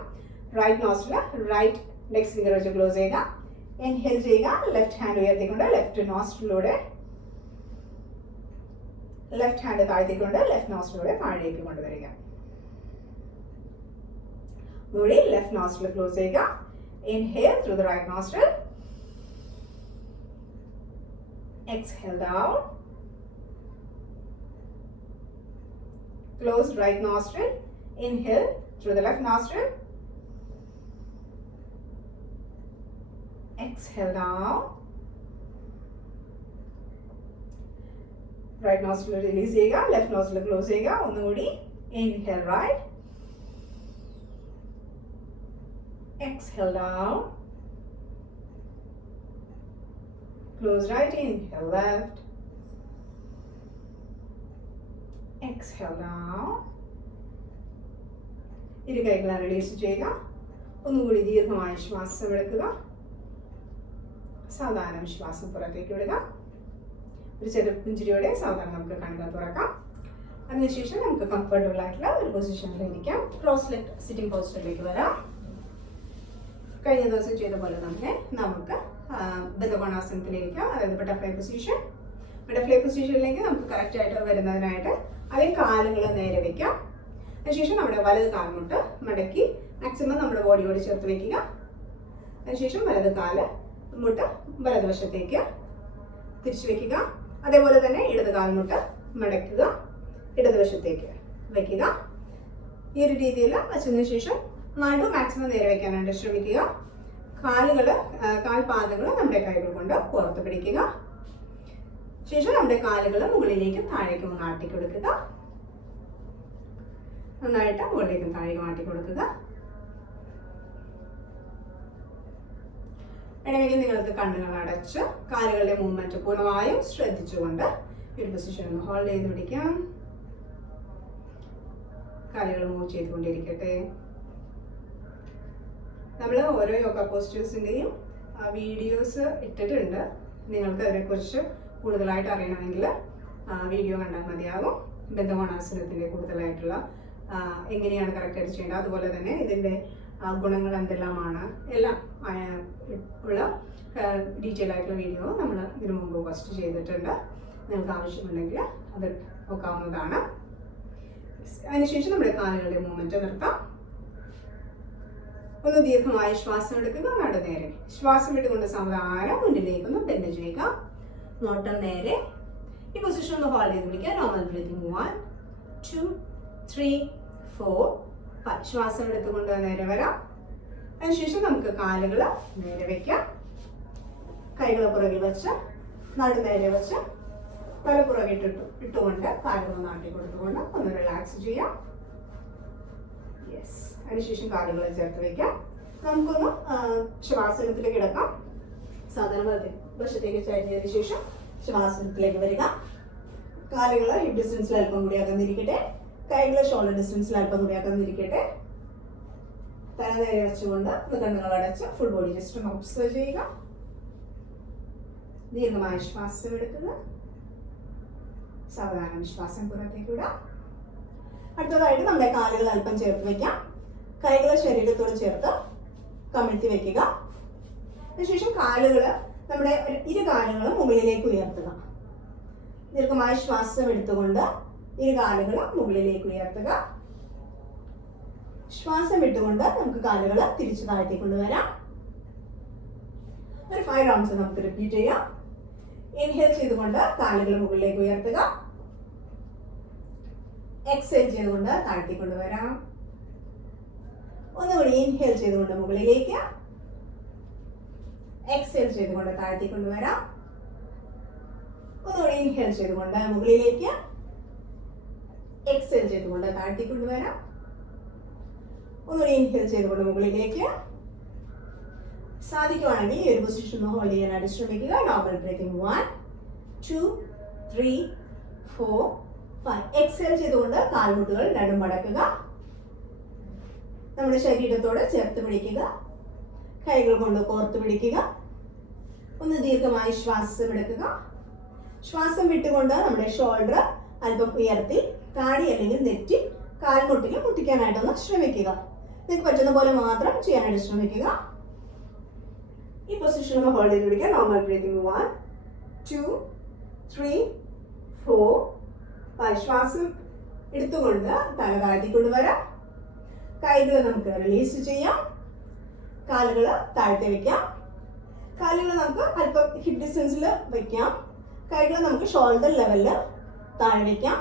Right nostril right index finger വെച്ച് ക്ലോസ് ചെയ്യുക. ഇൻഹേൽ ചെയ്യുക. ലെഫ്റ്റ് ഹാൻഡ് ഉയർത്തിക്കൊണ്ട് ലെഫ്റ്റ് നോസ്ട്രിലൂടെ, ലെഫ്റ്റ് ഹാൻഡ് താഴ്ത്തിക്കൊണ്ട് ലെഫ്റ്റ് നോസ്ട്രിലൂടെ താഴേക്ക് കൊണ്ടുവരിക. കൂടി ലെഫ്റ്റ് നോസ്ട്രിൽ ക്ലോസ് ചെയ്യുക. Inhale through the right nostril. Exhale down. Close right nostril. Inhale through the left nostril. Exhale down. Right nostril release ചെയ്യുക. Left nostril close ചെയ്യുക. ഒന്നുകൂടി. Inhale right. Exhale down. Close right, inhale left. Exhale down. ഇരു കൈകളെ release ചെയ്യുക. ഒന്നുകൂടി ദീർഘമായ ശ്വാസം എടുക്കുക. സാവധാനം ശ്വാസം പുറത്തേക്ക് വിടുക. ഒരു ചെറു പുഞ്ചിരിയോടെ സാവധാനം നമുക്ക് കണ്ണുകൾ തുറക്കാം. അതിനുശേഷം നമുക്ക് കംഫർട്ടബിൾ ആയിട്ടുള്ള ഒരു പൊസിഷനിൽ ഇരിക്കാം. ക്രോസ് ലെഗ് സിറ്റിംഗ് പോസ്റ്ററിലേക്ക് വരാം. കഴിഞ്ഞ ദിവസം ചെയ്ത പോലെ തന്നെ നമുക്ക് ബദ്ധകോണാസനത്തിലേക്ക്, അതായത് ബട്ടർഫ്ലൈ പൊസിഷൻ. ബട്ടർഫ്ലൈ പൊസിഷനിലേക്ക് നമുക്ക് കറക്റ്റ് ആയിട്ട് വരുന്നതിനായിട്ട് അതേ കാലുകൾ നേരെ വെക്കാം. അതിനുശേഷം നമ്മുടെ വലത് കാൽമുട്ട് മടക്കി മാക്സിമം നമ്മുടെ ബോഡിയോട് ചേർത്ത് വെക്കുക. അതിനുശേഷം വലത് കാല് മുട്ട് വലതുവശത്തേക്ക് തിരിച്ചു വെക്കുക. അതേപോലെ തന്നെ ഇടത് കാൽമുട്ട് മടക്കുക, ഇടതുവശത്തേക്ക് വെക്കുക. ഈ ഒരു രീതിയിൽ വെച്ചതിന് ശേഷം നടു മാക്സിമം നേരെ വെക്കാനായിട്ട് ശ്രമിക്കുക. കാൽപാദങ്ങൾ നമ്മുടെ കൈകൾ കൊണ്ട് പുറത്ത് പിടിക്കുക. ശേഷം നമ്മുടെ കാലുകൾ മുകളിലേക്കും താഴേക്കും ഒന്ന് ആട്ടിക്കൊടുക്കുക. നന്നായിട്ട് മുകളിലേക്കും താഴേക്കും ആട്ടിക്കൊടുക്കുക. വേണമെങ്കിൽ നിങ്ങൾക്ക് കണ്ണുകൾ അടച്ച് കാലുകളുടെ മൂവ്മെന്റ് പൂർണ്ണമായും ശ്രദ്ധിച്ചുകൊണ്ട് ഈ ഒരു പൊസിഷൻ ഒന്ന് ഹോൾഡ് ചെയ്ത് പിടിക്കാം. കാലുകൾ മൂവ് ചെയ്തുകൊണ്ടിരിക്കട്ടെ. നമ്മൾ ഓരോ യോഗ പോസ്റ്റേഴ്സിൻ്റെയും വീഡിയോസ് ഇട്ടിട്ടുണ്ട്. നിങ്ങൾക്ക് അതിനെക്കുറിച്ച് കൂടുതലായിട്ട് അറിയണമെങ്കിൽ വീഡിയോ കണ്ടാൽ മതിയാകും. ബദ്ധകോണാസനത്തിൻ്റെ കൂടുതലായിട്ടുള്ള എങ്ങനെയാണ് കറക്റ്റായിട്ട് ചെയ്യേണ്ടത്, അതുപോലെ തന്നെ ഇതിൻ്റെ ഗുണങ്ങൾ എന്തെല്ലാമാണ് എല്ലാം ഉള്ള ഡീറ്റെയിൽ ആയിട്ടുള്ള വീഡിയോ നമ്മൾ ഇതിനു മുമ്പ് പോസ്റ്റ് ചെയ്തിട്ടുണ്ട്. നിങ്ങൾക്ക് ആവശ്യമുണ്ടെങ്കിൽ അത് നോക്കാവുന്നതാണ്. അതിനുശേഷം നമ്മുടെ കാലുകളുടെ മൂവ്മെൻറ്റ് നിർത്താം. ഒന്ന് ദീർഘമായി ശ്വാസം എടുക്കുക. നടു നേരെ ശ്വാസം വിട്ടുകൊണ്ട് സാവധാനം മുന്നിലേക്കൊന്ന് ബെൻഡ് ചെയ്യുക. നോട്ടം നേരെ. ഈ പൊസിഷൻ ഒന്ന് ഹോൾഡ് ചെയ്ത് പിടിക്കുക. Normal breathing 1, 2, 3, 4, 5. ശ്വാസം എടുത്തുകൊണ്ട് നേരെ വരാം. അതിനുശേഷം നമുക്ക് കാലുകൾ നേരെ വെക്കാം. കൈകൾ പുറകിൽ വെച്ച് നടു നേരെ വെച്ച് തല ഇട്ടുകൊണ്ട് കാലുകൾ നാട്ടി കൊടുത്തുകൊണ്ട് ഒന്ന് റിലാക്സ് ചെയ്യാം. യെസ്. അതിനുശേഷം കാലുകൾ ചേർത്ത് വെക്കാം. നമുക്കൊന്ന് ശവാസനത്തിലേക്ക് കിടക്കാം. സാധാരണ വശത്തേക്ക് ചരിഞ്ഞതിന് ശേഷം ശവാസനത്തിലേക്ക് വരിക. കാലുകൾ ഹിപ്പ് ഡിസ്റ്റൻസിൽ അല്പം കൂടി അകന്നിരിക്കട്ടെ. കൈകൾ ഷോൾഡർ ഡിസ്റ്റൻസിൽ അല്പം കൂടി അകന്നിരിക്കട്ടെ. തല നേരെ വെച്ചുകൊണ്ട് കണ്ണുകൾ അടച്ച് ഫുൾ ബോഡി ജസ്റ്റ് ഒന്ന് ഒബ്സർവ് ചെയ്യുക. ദീർഘമായ ശ്വാസം എടുക്കുക. സാവധാനം ശ്വാസം പുറത്തേക്ക് വിടാം. അടുത്തതായിട്ട് നമ്മുടെ കാലുകൾ അല്പം ചേർത്ത് വെക്കാം. കൈകൾ ശരീരത്തോട് ചേർത്ത് കമിഴ്ത്തി വെക്കുക. അതിനുശേഷം കാലുകൾ നമ്മുടെ ഇരു കാലുകളും മുകളിലേക്ക് ഉയർത്തുക. ദീർഘമായ ശ്വാസം എടുത്തുകൊണ്ട് ഇരു കാലുകൾ മുകളിലേക്ക് ഉയർത്തുക. ശ്വാസം വിട്ടുകൊണ്ട് നമുക്ക് കാലുകൾ തിരിച്ചു താഴ്ത്തി കൊണ്ടുവരാം. ഒരു 5 റൗണ്ട്സ് നമുക്ക് റിപ്പീറ്റ് ചെയ്യാം. ഇൻഹേൽ ചെയ്തുകൊണ്ട് കാലുകൾ മുകളിലേക്ക് ഉയർത്തുക. എക്സേൽ ചെയ്തുകൊണ്ട് താഴ്ത്തി കൊണ്ടുവരാം. ഒന്നുകൂടി ഇൻഹേൽ ചെയ്തുകൊണ്ട് മുകളിലേക്ക്, എക്സേൽ ചെയ്തുകൊണ്ട് താഴ്ത്തി കൊണ്ടുവരാം. ഒന്നുകൂടി ഇൻഹേൽ ചെയ്തുകൊണ്ട് മുകളിലേക്ക്, എക്സേൽ ചെയ്തുകൊണ്ട് താഴ്ത്തി കൊണ്ടുവരാം. ഒന്നുകൂടി ഇൻഹേൽ ചെയ്തുകൊണ്ട് മുകളിലേക്ക്. സാധിക്കുവാണെങ്കിൽ ഈ ഒരു പൊസിഷൻ ഹോൾഡ് ചെയ്യാനായിട്ട് ശ്രമിക്കുക. Normal breathing 1 2 3 4 5. എക്സേൽ ചെയ്തുകൊണ്ട് കാൽമുട്ടുകൾ രണ്ടും മടക്കുക. നമ്മുടെ ശരീരത്തോട് ചേർത്ത് പിടിക്കുക. കൈകൾ കൊണ്ട് കോർത്ത് പിടിക്കുക. ഒന്ന് ദീർഘമായി ശ്വാസം എടുക്കുക. ശ്വാസം വിട്ടുകൊണ്ട് നമ്മുടെ ഷോൾഡർ അല്പം ഉയർത്തി താടി അല്ലെങ്കിൽ നെറ്റി കാൽമുട്ടിൽ മുട്ടിക്കാനായിട്ടൊന്ന് ശ്രമിക്കുക. നിങ്ങൾക്ക് പറ്റുന്ന പോലെ മാത്രം ചെയ്യാനായിട്ട് ശ്രമിക്കുക. ഈ പൊസിഷൻ ഒന്ന് ഹോൾഡ് ചെയ്ത് പിടിക്കുക. Normal breathing 1 2 3 4 5. ശ്വാസം എടുത്തുകൊണ്ട് തല താഴ്ത്തി കൊണ്ടുവരാം. കൈകൾ നമുക്ക് റിലീസ് ചെയ്യാം. കാലുകൾ താഴ്ത്തി വെക്കാം. കാലുകൾ നമുക്ക് അല്പം ഹിപ്പ് ഡിസ്റ്റൻസിൽ വെക്കാം. കൈകൾ നമുക്ക് ഷോൾഡർ ലെവലിൽ താഴെ വെക്കാം.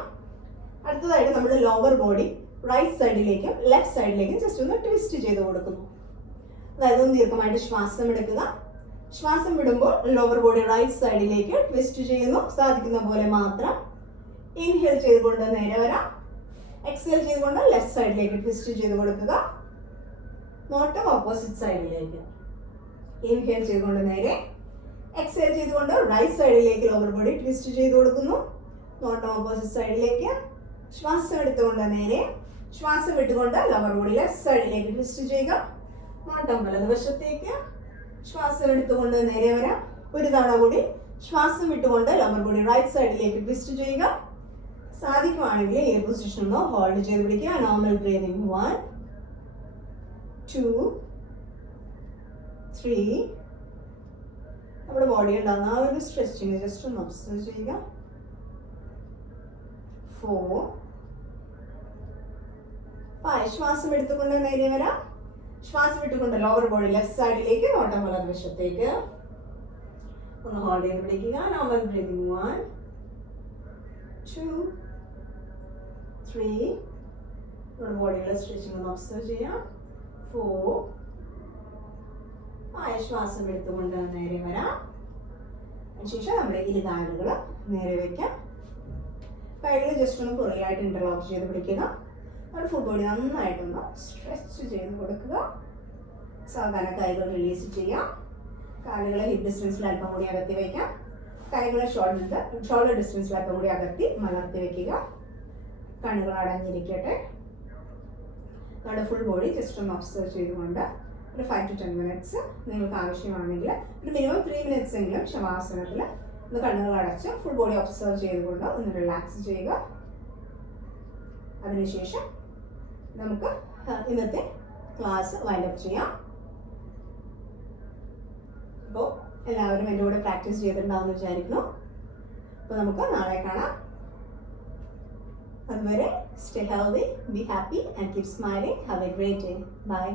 അടുത്തതായിട്ട് നമ്മുടെ ലോവർ ബോഡി റൈറ്റ് സൈഡിലേക്കും ലെഫ്റ്റ് സൈഡിലേക്കും ജസ്റ്റ് ഒന്ന് ട്വിസ്റ്റ് ചെയ്ത് കൊടുക്കുന്നു. അതായത് ഒന്ന് ദീർഘമായിട്ട് ശ്വാസം എടുക്കുക. ശ്വാസം വിടുമ്പോൾ ലോവർ ബോഡി റൈറ്റ് സൈഡിലേക്ക് ട്വിസ്റ്റ് ചെയ്യുന്നു. സാധിക്കുന്ന പോലെ മാത്രം. ഇൻഹേൽ ചെയ്തുകൊണ്ട് നേരെ വരാം. എക്സേൽ ചെയ്തുകൊണ്ട് ലെഫ്റ്റ് സൈഡിലേക്ക് ട്വിസ്റ്റ് ചെയ്ത് കൊടുക്കുക. നോട്ടം ഓപ്പോസിറ്റ് സൈഡിലേക്ക്. ഇൻഹേൽ ചെയ്തുകൊണ്ട് നേരെ, എക്സേൽ ചെയ്തുകൊണ്ട് റൈറ്റ് സൈഡിലേക്ക് ലോവർ ബോഡി ട്വിസ്റ്റ് ചെയ്ത് കൊടുക്കുന്നു. നോട്ടം ഓപ്പോസിറ്റ് സൈഡിലേക്ക്. ശ്വാസം എടുത്തുകൊണ്ട് നേരെ, ശ്വാസം വിട്ടുകൊണ്ട് ലോവർ ബോഡി ലെഫ്റ്റ് സൈഡിലേക്ക് ട്വിസ്റ്റ് ചെയ്യുക. നോട്ടം വലതുവശത്തേക്ക്. ശ്വാസം എടുത്തുകൊണ്ട് നേരെ വരാം. ഒരു തവണ കൂടി ശ്വാസം വിട്ടുകൊണ്ട് ലോവർ ബോഡി റൈറ്റ് സൈഡിലേക്ക് ട്വിസ്റ്റ് ചെയ്യുക. സാധിക്കുവാണെങ്കിൽ ഈ പൊസിഷൻ ഒന്ന് ഹോൾഡ് ചെയ്ത് പിടിക്കുക. Normal breathing 1 2 3. നമ്മുടെ ബോഡി ഉണ്ടാകുന്ന ആ ഒരു സ്ട്രെച്ചിങ് ജസ്റ്റ് ഒന്ന് ഒബ്സർവ് ചെയ്യുക. 4 5. ശ്വാസം എടുത്തുകൊണ്ട് നേരെ വരാം. ശ്വാസം വിട്ടുകൊണ്ട് ലോവർ ബോഡി ലെഫ്റ്റ് സൈഡിലേക്ക്, നോട്ടം വലതുവശത്തേക്ക്. ഒന്ന് ഹോൾഡ് ചെയ്ത് പിടിക്കുക. Normal breathing 1 2 3. നമ്മുടെ ബോഡിയിലെ സ്ട്രെച്ചിങ് ഒന്ന് ഒബ്സർവ് ചെയ്യാം. 4 5. ശ്വാസം എടുത്തുകൊണ്ട് നേരെ വരാം. അതിനുശേഷം നമ്മുടെ ഇരു കാലുകൾ നേരെ വയ്ക്കാം. കൈകൾ ജസ്റ്റ് ഒന്ന് പുറകിലായിട്ട് ഇന്റർലോക്ക് ചെയ്ത് പിടിക്കുക. നമ്മുടെ ഫുൾ ബോഡി നന്നായിട്ടൊന്ന് സ്ട്രെച്ച് ചെയ്ത് കൊടുക്കുക. സാധാരണ കൈകൾ റിലീസ് ചെയ്യാം. കാലുകൾ ഹിപ്പ് ഡിസ്റ്റൻസിൽ അല്പം കൂടി അകത്തി വയ്ക്കാം. കൈകൾ ഷോൾഡർ ഡിസ്റ്റൻസിൽ അല്പം കൂടി അകത്തി മലർത്തി വയ്ക്കുക. കണ്ണുകൾ അടഞ്ഞിരിക്കട്ടെ. നമ്മുടെ ഫുൾ ബോഡി ജസ്റ്റ് ഒന്ന് ഒബ്സർവ് ചെയ്തുകൊണ്ട് ഒരു 5 to 10 മിനിറ്റ്സ് നിങ്ങൾക്ക് ആവശ്യമാണെങ്കിൽ ഒരു മിനിമം 3 മിനിറ്റ്സ് എങ്കിലും ശവാസനത്തിൽ ഒന്ന് കണ്ണുകൾ അടച്ച് ഫുൾ ബോഡി ഒബ്സർവ് ചെയ്തുകൊണ്ട് ഒന്ന് റിലാക്സ് ചെയ്യുക. അതിനുശേഷം നമുക്ക് ഇന്നത്തെ ക്ലാസ് വൈൻഡ് അപ്പ് ചെയ്യാം. അപ്പോൾ എല്ലാവരും എൻ്റെ കൂടെ പ്രാക്ടീസ് ചെയ്തിട്ടുണ്ടാവുമെന്ന് വിചാരിക്കുന്നു. അപ്പോൾ നമുക്ക് നാളെ കാണാം. അതുവരെ stay healthy, be happy and keep smiling. Have a great day. Bye.